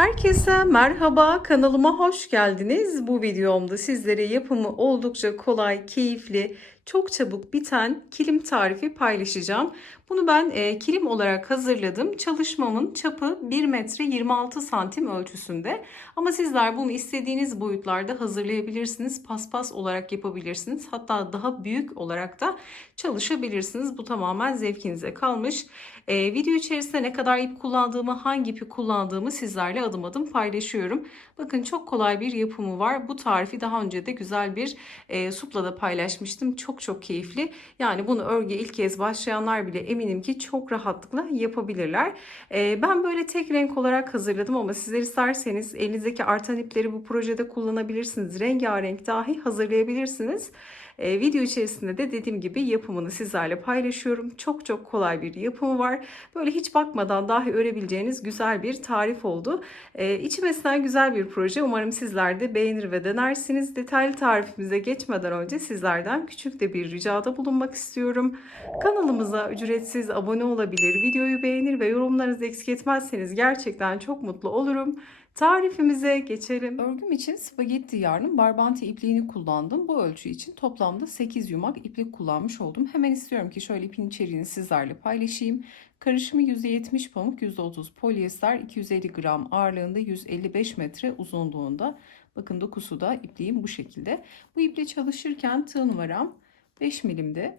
Herkese merhaba kanalıma hoş geldiniz. Bu videomda sizlere yapımı oldukça kolay, keyifli, çok çabuk biten kilim tarifi paylaşacağım. Bunu ben e, kilim olarak hazırladım. Çalışmamın çapı 1 metre 26 santim ölçüsünde. Ama sizler bunu istediğiniz boyutlarda hazırlayabilirsiniz. Paspas olarak yapabilirsiniz. Hatta daha büyük olarak da çalışabilirsiniz. Bu tamamen zevkinize kalmış. E, video içerisinde ne kadar ip kullandığımı, hangi ipi kullandığımı sizlerle adım adım paylaşıyorum. Bakın çok kolay bir yapımı var. Bu tarifi daha önce de güzel bir e, supla da paylaşmıştım. Çok çok keyifli. Yani bunu örgü ilk kez başlayanlar bile eminim ki çok rahatlıkla yapabilirler. E, ben böyle tek renk olarak hazırladım ama sizler isterseniz elinizdeki artan ipleri bu projede kullanabilirsiniz. Rengarenk dahi hazırlayabilirsiniz. E, video içerisinde de dediğim gibi yapımını sizlerle paylaşıyorum. Çok çok kolay bir yapımı var. Böyle hiç bakmadan dahi örebileceğiniz güzel bir tarif oldu. E, içmesinden güzel bir proje. Umarım sizler de beğenir ve denersiniz. Detaylı tarifimize geçmeden önce sizlerden küçük de bir ricada bulunmak istiyorum. Kanalımıza ücretsiz abone olabilir, videoyu beğenir ve yorumlarınızı eksik etmezseniz gerçekten çok mutlu olurum. Tarifimize geçelim. Örgüm için spagetti yarnın barbante ipliğini kullandım. Bu ölçü için toplamda 8 yumak iplik kullanmış oldum. Hemen istiyorum ki şöyle ipin içeriğini sizlerle paylaşayım. Karışımı %70 pamuk, %30 polyester, 250 gram ağırlığında, 155 metre uzunluğunda. Bakın dokusu da ipliğim bu şekilde. Bu iple çalışırken tığ numaram 5 milimde.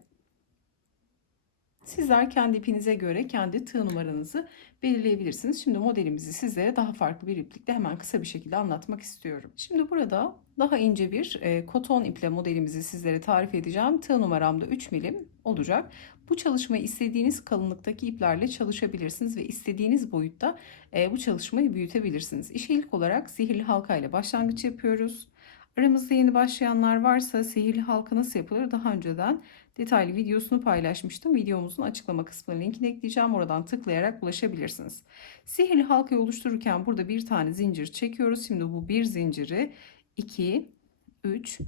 Sizler kendi ipinize göre kendi tığ numaranızı belirleyebilirsiniz. Şimdi modelimizi sizlere daha farklı bir iplikle hemen kısa bir şekilde anlatmak istiyorum. Şimdi burada daha ince bir e, koton iple modelimizi sizlere tarif edeceğim. Tığ numaram da 3 milim olacak. Bu çalışmayı istediğiniz kalınlıktaki iplerle çalışabilirsiniz ve istediğiniz boyutta e, bu çalışmayı büyütebilirsiniz. İşe ilk olarak sihirli halka ile başlangıç yapıyoruz. Aramızda yeni başlayanlar varsa sihirli halka nasıl yapılır daha önceden detaylı videosunu paylaşmıştım. Videomuzun açıklama kısmına linkini ekleyeceğim. Oradan tıklayarak ulaşabilirsiniz. Sihirli halkayı oluştururken burada bir tane zincir çekiyoruz. Şimdi bu bir zinciri 2, 3,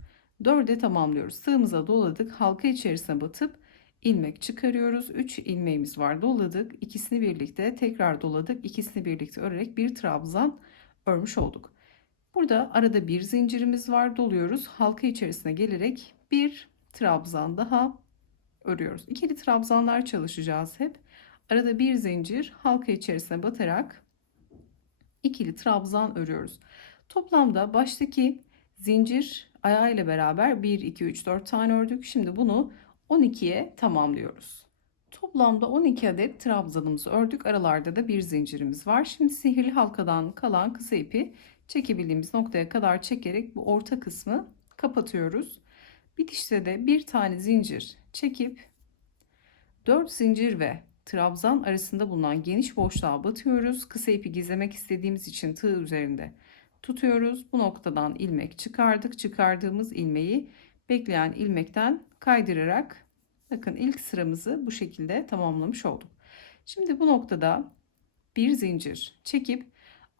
4'e tamamlıyoruz. Sığımıza doladık. Halka içerisine batıp ilmek çıkarıyoruz. 3 ilmeğimiz var. Doladık. İkisini birlikte tekrar doladık. İkisini birlikte örerek bir trabzan örmüş olduk. Burada arada bir zincirimiz var. Doluyoruz. Halka içerisine gelerek bir trabzan daha örüyoruz. İkili trabzanlar çalışacağız hep. Arada bir zincir halka içerisine batarak ikili trabzan örüyoruz. Toplamda baştaki zincir ayağı ile beraber 1 2 3 4 tane ördük. Şimdi bunu 12'ye tamamlıyoruz. Toplamda 12 adet trabzanımızı ördük. Aralarda da bir zincirimiz var. Şimdi sihirli halkadan kalan kısa ipi çekebildiğimiz noktaya kadar çekerek bu orta kısmı kapatıyoruz. Bitişte de bir tane zincir çekip 4 zincir ve trabzan arasında bulunan geniş boşluğa batıyoruz. Kısa ipi gizlemek istediğimiz için tığ üzerinde tutuyoruz. Bu noktadan ilmek çıkardık. Çıkardığımız ilmeği bekleyen ilmekten kaydırarak bakın ilk sıramızı bu şekilde tamamlamış olduk. Şimdi bu noktada bir zincir çekip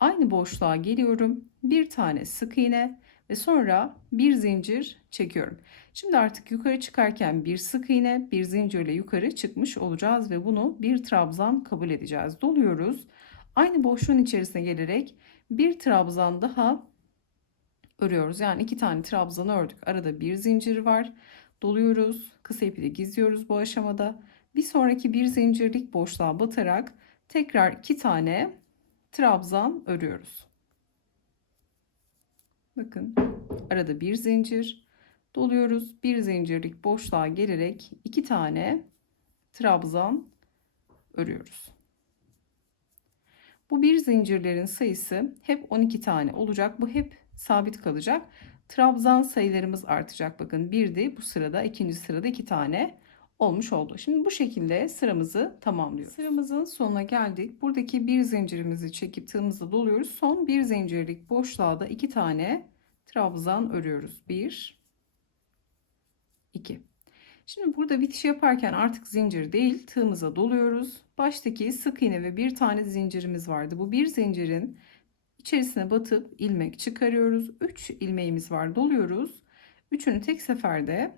aynı boşluğa geliyorum. Bir tane sık iğne ve sonra bir zincir çekiyorum. Şimdi artık yukarı çıkarken bir sık iğne, bir zincirle yukarı çıkmış olacağız ve bunu bir trabzan kabul edeceğiz. Doluyoruz. Aynı boşluğun içerisine gelerek bir trabzan daha örüyoruz. Yani iki tane trabzan ördük. Arada bir zincir var. Doluyoruz. Kısa ipi de gizliyoruz bu aşamada. Bir sonraki bir zincirlik boşluğa batarak tekrar iki tane trabzan örüyoruz. Bakın arada bir zincir doluyoruz. Bir zincirlik boşluğa gelerek iki tane trabzan örüyoruz. Bu bir zincirlerin sayısı hep 12 tane olacak. Bu hep sabit kalacak. Trabzan sayılarımız artacak. Bakın bir de bu sırada ikinci sırada iki tane olmuş oldu. Şimdi bu şekilde sıramızı tamamlıyoruz. Sıramızın sonuna geldik. Buradaki bir zincirimizi çekip tığımızı doluyoruz. Son bir zincirlik boşluğa da iki tane trabzan örüyoruz. Bir, iki. Şimdi burada bitiş yaparken artık zincir değil tığımıza doluyoruz. Baştaki sık iğne ve bir tane zincirimiz vardı. Bu bir zincirin içerisine batıp ilmek çıkarıyoruz. 3 ilmeğimiz var doluyoruz. Üçünü tek seferde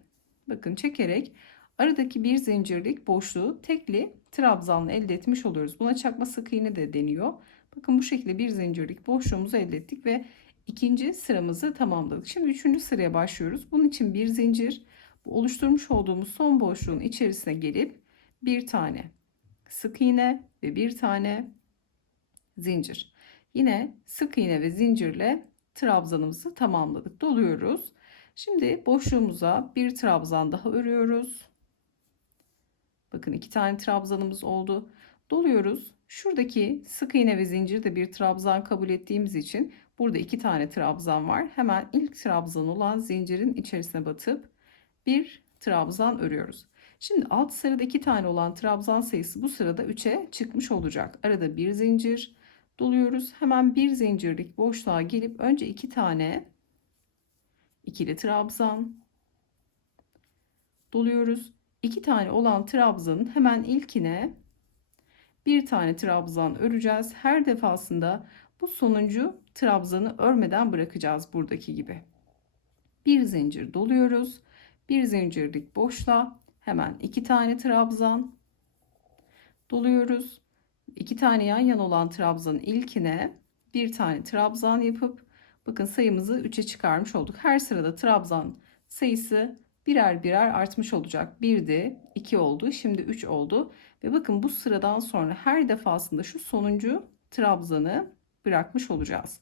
bakın çekerek aradaki bir zincirlik boşluğu tekli trabzanla elde etmiş oluyoruz. Buna çakma sık iğne de deniyor. Bakın bu şekilde bir zincirlik boşluğumuzu elde ettik ve ikinci sıramızı tamamladık. Şimdi üçüncü sıraya başlıyoruz. Bunun için bir zincir oluşturmuş olduğumuz son boşluğun içerisine gelip bir tane sık iğne ve bir tane zincir. Yine sık iğne ve zincirle trabzanımızı tamamladık. Doluyoruz. Şimdi boşluğumuza bir trabzan daha örüyoruz. Bakın iki tane trabzanımız oldu. Doluyoruz. Şuradaki sık iğne ve zincir de bir trabzan kabul ettiğimiz için burada iki tane trabzan var. Hemen ilk trabzan olan zincirin içerisine batıp bir trabzan örüyoruz. Şimdi alt sırada iki tane olan trabzan sayısı bu sırada 3'e çıkmış olacak. Arada bir zincir doluyoruz. Hemen bir zincirlik boşluğa gelip önce iki tane ikili trabzan doluyoruz. İki tane olan trabzanın hemen ilkine bir tane trabzan öreceğiz. Her defasında bu sonuncu trabzanı örmeden bırakacağız buradaki gibi. Bir zincir doluyoruz. Bir zincirlik boşluğa hemen iki tane trabzan doluyoruz. İki tane yan yana olan trabzanın ilkine bir tane trabzan yapıp bakın sayımızı 3'e çıkarmış olduk. Her sırada trabzan sayısı birer birer artmış olacak. 1'di, 2 oldu, şimdi 3 oldu. Ve bakın bu sıradan sonra her defasında şu sonuncu trabzanı bırakmış olacağız.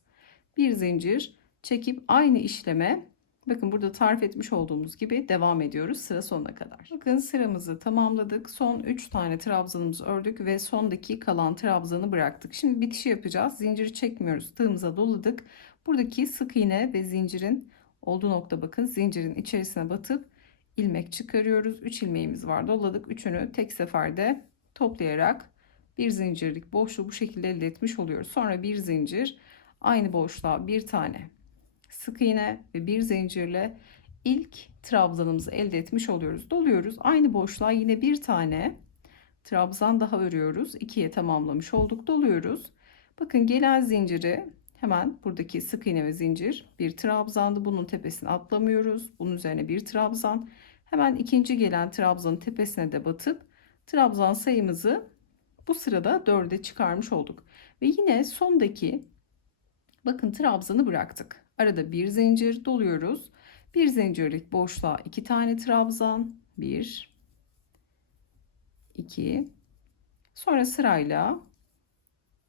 Bir zincir çekip aynı işleme bakın burada tarif etmiş olduğumuz gibi devam ediyoruz sıra sonuna kadar. Bakın sıramızı tamamladık. Son 3 tane trabzanımızı ördük ve sondaki kalan trabzanı bıraktık. Şimdi bitişi yapacağız. Zinciri çekmiyoruz. Tığımıza doladık. Buradaki sık iğne ve zincirin olduğu nokta bakın zincirin içerisine batıp ilmek çıkarıyoruz. 3 ilmeğimiz var. Doladık. Üçünü tek seferde toplayarak bir zincirlik boşluğu bu şekilde elde etmiş oluyoruz. Sonra bir zincir aynı boşluğa bir tane sık iğne ve bir zincirle ilk trabzanımızı elde etmiş oluyoruz. Doluyoruz. Aynı boşluğa yine bir tane trabzan daha örüyoruz. İkiye tamamlamış olduk. Doluyoruz. Bakın gelen zinciri hemen buradaki sık iğne ve zincir bir trabzandı. Bunun tepesine atlamıyoruz. Bunun üzerine bir trabzan. Hemen ikinci gelen trabzanın tepesine de batıp trabzan sayımızı bu sırada 4'e çıkarmış olduk. Ve yine sondaki bakın trabzanı bıraktık. Arada bir zincir doluyoruz. Bir zincirlik boşluğa iki tane trabzan. Bir, iki. Sonra sırayla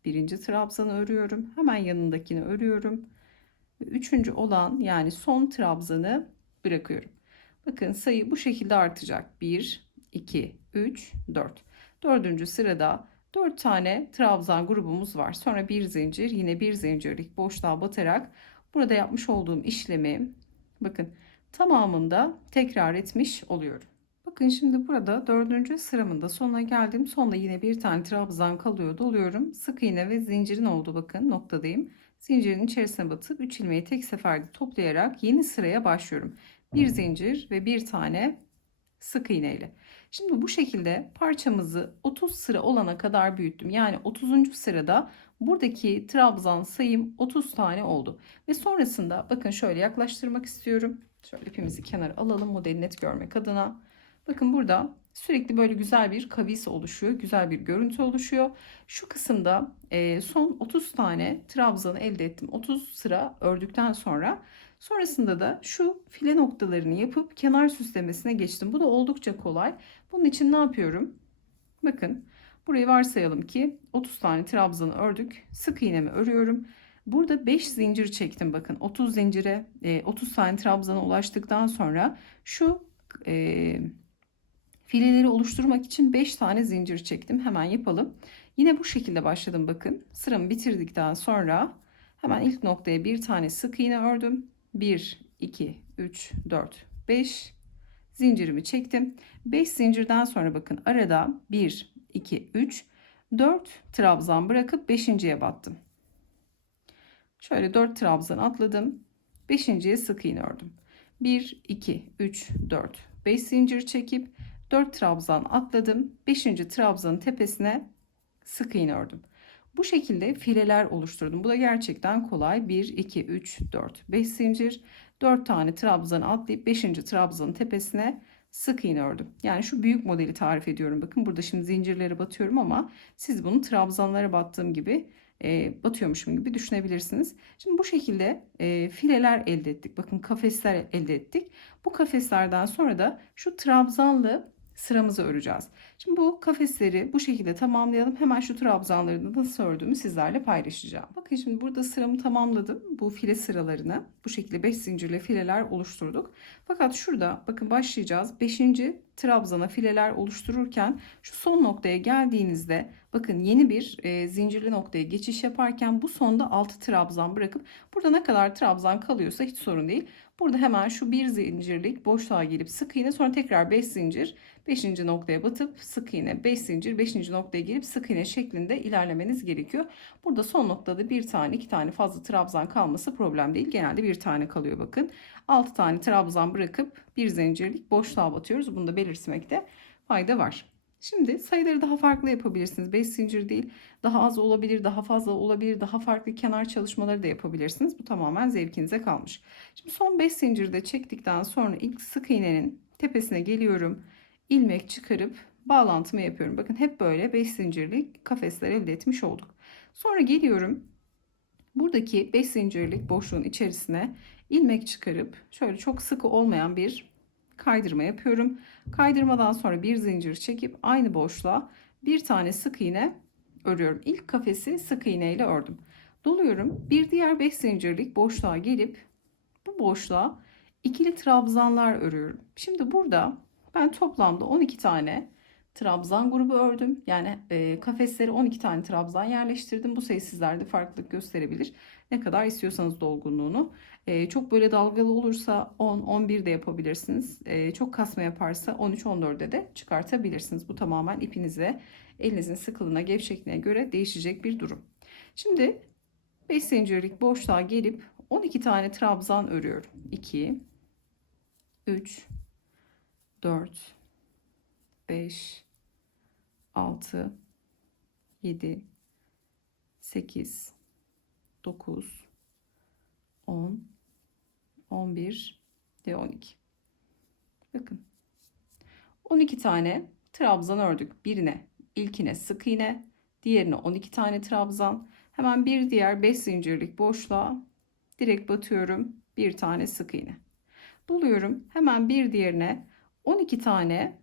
birinci trabzanı örüyorum. Hemen yanındakini örüyorum. Üçüncü olan yani son trabzanı bırakıyorum. Bakın sayı bu şekilde artacak. 1, 2, 3, 4. Dördüncü sırada 4 tane trabzan grubumuz var. Sonra bir zincir yine bir zincirlik boşluğa batarak burada yapmış olduğum işlemi bakın tamamında tekrar etmiş oluyorum. Bakın şimdi burada dördüncü sıramın da sonuna geldim. Sonda yine bir tane trabzan kalıyor. Doluyorum. Sık iğne ve zincirin oldu bakın noktadayım. Zincirin içerisine batıp 3 ilmeği tek seferde toplayarak yeni sıraya başlıyorum. Bir zincir ve bir tane sık iğne ile. Şimdi bu şekilde parçamızı 30 sıra olana kadar büyüttüm. Yani 30. sırada buradaki trabzan sayım 30 tane oldu. Ve sonrasında bakın şöyle yaklaştırmak istiyorum. Şöyle ipimizi kenara alalım modeli net görmek adına. Bakın burada sürekli böyle güzel bir kavis oluşuyor. Güzel bir görüntü oluşuyor. Şu kısımda e, son 30 tane trabzanı elde ettim. 30 sıra ördükten sonra sonrasında da şu file noktalarını yapıp kenar süslemesine geçtim. Bu da oldukça kolay. Bunun için ne yapıyorum? Bakın burayı varsayalım ki 30 tane trabzanı ördük. Sık iğnemi örüyorum. Burada 5 zincir çektim bakın 30 zincire 30 tane trabzana ulaştıktan sonra şu e, fileleri oluşturmak için 5 tane zincir çektim. Hemen yapalım. Yine bu şekilde başladım bakın. Sıramı bitirdikten sonra hemen ilk noktaya bir tane sık iğne ördüm. 1, 2, 3, 4, 5 zincirimi çektim. 5 zincirden sonra bakın arada 1, 2, 3, 4 trabzan bırakıp 5.ye battım. Şöyle 4 trabzan atladım. 5.ye sık iğne ördüm. 1, 2, 3, 4, 5 zincir çekip 4 trabzan atladım. 5. trabzanın tepesine sık iğne ördüm. Bu şekilde fileler oluşturdum. Bu da gerçekten kolay. 1, 2, 3, 4, 5 zincir. 4 tane trabzanı atlayıp 5. trabzanın tepesine sık iğne ördüm. Yani şu büyük modeli tarif ediyorum. Bakın burada şimdi zincirlere batıyorum ama siz bunu trabzanlara battığım gibi e, batıyormuşum gibi düşünebilirsiniz. Şimdi bu şekilde e, fileler elde ettik. Bakın kafesler elde ettik. Bu kafeslerden sonra da şu trabzanlı sıramızı öreceğiz. Şimdi bu kafesleri bu şekilde tamamlayalım. Hemen şu trabzanları da nasıl ördüğümü sizlerle paylaşacağım. Bakın şimdi burada sıramı tamamladım. Bu file sıralarını bu şekilde 5 zincirle fileler oluşturduk. Fakat şurada bakın başlayacağız. 5. trabzana fileler oluştururken şu son noktaya geldiğinizde bakın yeni bir e, zincirli noktaya geçiş yaparken bu sonda 6 trabzan bırakıp burada ne kadar trabzan kalıyorsa hiç sorun değil. Burada hemen şu bir zincirlik boşluğa gelip sık iğne sonra tekrar 5 zincir 5. noktaya batıp sık iğne 5 zincir 5. noktaya gelip sık iğne şeklinde ilerlemeniz gerekiyor. Burada son noktada bir tane iki tane fazla trabzan kalması problem değil. Genelde bir tane kalıyor bakın. 6 tane trabzan bırakıp bir zincirlik boşluğa batıyoruz. Bunu da belirtmekte fayda var. Şimdi sayıları daha farklı yapabilirsiniz. 5 zincir değil, daha az olabilir, daha fazla olabilir, daha farklı kenar çalışmaları da yapabilirsiniz. Bu tamamen zevkinize kalmış. Şimdi son 5 zinciri de çektikten sonra ilk sık iğnenin tepesine geliyorum. ilmek çıkarıp bağlantımı yapıyorum. Bakın hep böyle 5 zincirlik kafesler elde etmiş olduk. Sonra geliyorum. Buradaki 5 zincirlik boşluğun içerisine ilmek çıkarıp şöyle çok sıkı olmayan bir kaydırma yapıyorum. Kaydırmadan sonra bir zincir çekip aynı boşluğa bir tane sık iğne örüyorum. İlk kafesi sık iğne ile ördüm. Doluyorum. Bir diğer 5 zincirlik boşluğa gelip bu boşluğa ikili trabzanlar örüyorum. Şimdi burada ben toplamda 12 tane trabzan grubu ördüm. Yani e, kafesleri 12 tane trabzan yerleştirdim. Bu sayı sizlerde farklılık gösterebilir. Ne kadar istiyorsanız dolgunluğunu. E, çok böyle dalgalı olursa 10, 11 de yapabilirsiniz. E, çok kasma yaparsa 13, 14'e de çıkartabilirsiniz. Bu tamamen ipinize, elinizin sıkılığına, gevşekliğine göre değişecek bir durum. Şimdi 5 zincirlik boşluğa gelip 12 tane trabzan örüyorum. 2, 3, 4, 5, 6, 7, 8, 9, 10, 11 ve 12. Bakın. 12 tane trabzan ördük. Birine ilkine sık iğne, diğerine 12 tane trabzan. Hemen bir diğer 5 zincirlik boşluğa direkt batıyorum. Bir tane sık iğne. Doluyorum. Hemen bir diğerine 12 tane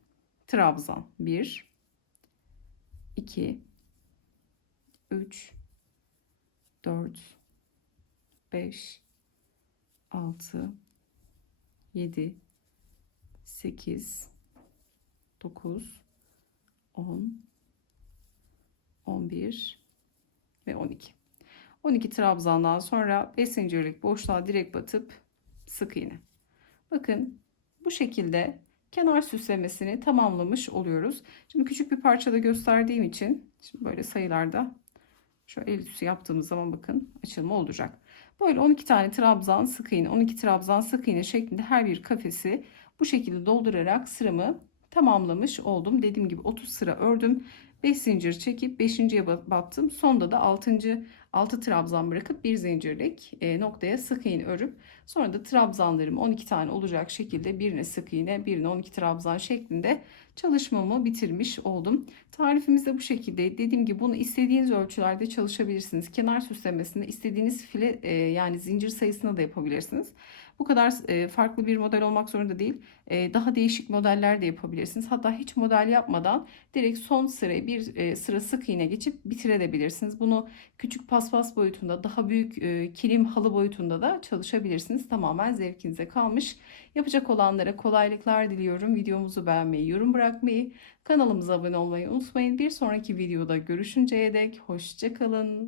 trabzan. 1 2 3 4 5 6 7 8 9 10 11 ve 12 12 trabzandan sonra 5 zincirlik boşluğa direkt batıp sık iğne. Bakın bu şekilde kenar süslemesini tamamlamış oluyoruz. Şimdi küçük bir parçada gösterdiğim için şimdi böyle sayılarda şu el üstü yaptığımız zaman bakın açılma olacak Böyle 12 tane trabzan sık iğne, 12 trabzan sık iğne şeklinde her bir kafesi bu şekilde doldurarak sıramı tamamlamış oldum. Dediğim gibi 30 sıra ördüm. 5 zincir çekip 5.ye battım. Sonda da 6. 6 trabzan bırakıp bir zincirlik e, noktaya sık iğne örüp sonra da trabzanlarım 12 tane olacak şekilde birine sık iğne birine 12 trabzan şeklinde çalışmamı bitirmiş oldum. Tarifimiz de bu şekilde. Dediğim gibi bunu istediğiniz ölçülerde çalışabilirsiniz. Kenar süslemesinde istediğiniz file e, yani zincir sayısına da yapabilirsiniz. Bu kadar e, farklı bir model olmak zorunda değil. E, daha değişik modeller de yapabilirsiniz. Hatta hiç model yapmadan direkt son sırayı bir e, sıra sık iğne geçip bitirebilirsiniz. Bunu küçük paspas boyutunda, daha büyük kilim halı boyutunda da çalışabilirsiniz. Tamamen zevkinize kalmış. Yapacak olanlara kolaylıklar diliyorum. Videomuzu beğenmeyi, yorum bırakmayı, kanalımıza abone olmayı unutmayın. Bir sonraki videoda görüşünceye dek hoşçakalın.